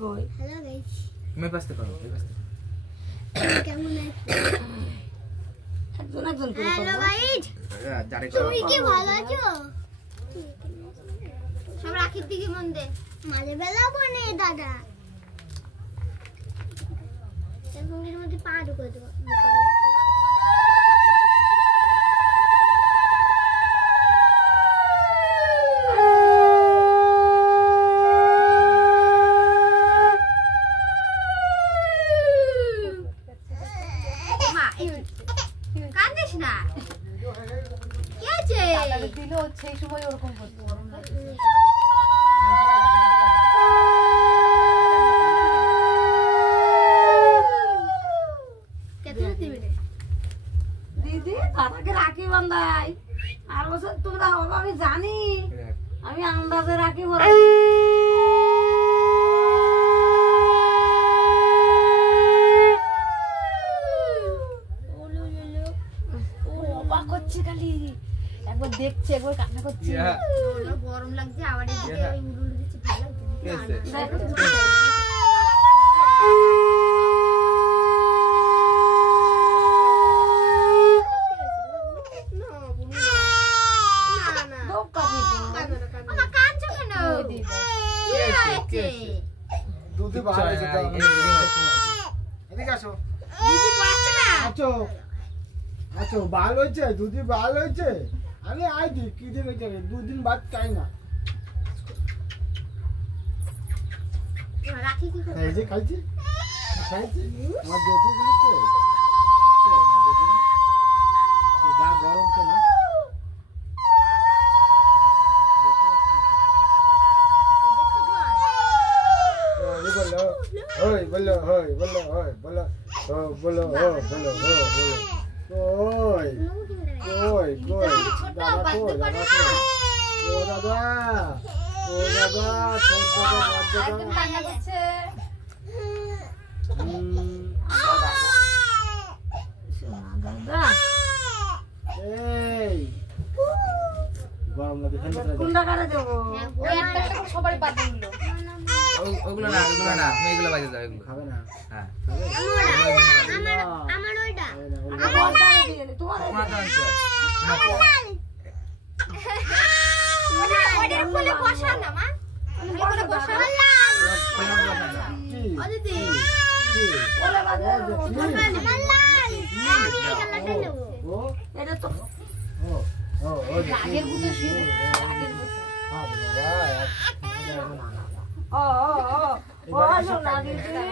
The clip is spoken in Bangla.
হ্যালো গাইস, मैं पास तो करो কেমন আছো? একজন করে হ্যালো গাইস, তুমি কি ভালো আছো? সব রাখির দিকে মন দে, মাঝে বেলা বনে দাদা এর মধ্যে পা ঢুকে দেবো। সেই সময় ওরকম করতে দিদি দাদাকে রাখি বান্ধাই আর বছর তোমরা হবে আমি জানি, আমি আন্দাজে রাখি বড় অবাক হচ্ছে খালি, একবার দেখছে একবার কান্না করছে, গরম লাগছে আবার এদিকে উড়ুল দিচ্ছে, ভালো লাগছে। দুধে ভালো আছে তো এদিকে আসো দিদি পড়াচ্ছে না আছো আছো ভালো হয়েছে দুধি ভালো হয়েছে আরে আই দি কি দিন হয়েছে দুদিন বাদ চাই না রাখি কি করে এই যে খাইছি খাইছি আমার দেখি গুলি তো গা গরম কেন ওই বলো ওই বলো ওই বলো ও বলো ও বলো ও বলো ওই ওই কই দাদা কই দাদা কই ও দাদা ছোট দাদা একদম কান্না করছে। দাদা এই গরম লাগে কোনটা কাটে দেবো ওই একটা একটা করে সবারই পাতে দিল, ওগুলো না তুমি এগুলো বাজে দাও, এগুলো খাবে না হ্যাঁ আমার ওইটা আমারটা দিয়ে দে তোমার তোমার তো আছে ওইটা কোলে বসা না মা, কোলে বসা না ও দিদি ওলে বাজে মাল্লাল আমি এই কালারটা নেব ও এটা তো ও ও ও আগের গুতে শুয়ে আগের গুতে বাবা ও ও ও ও আসো না দিদি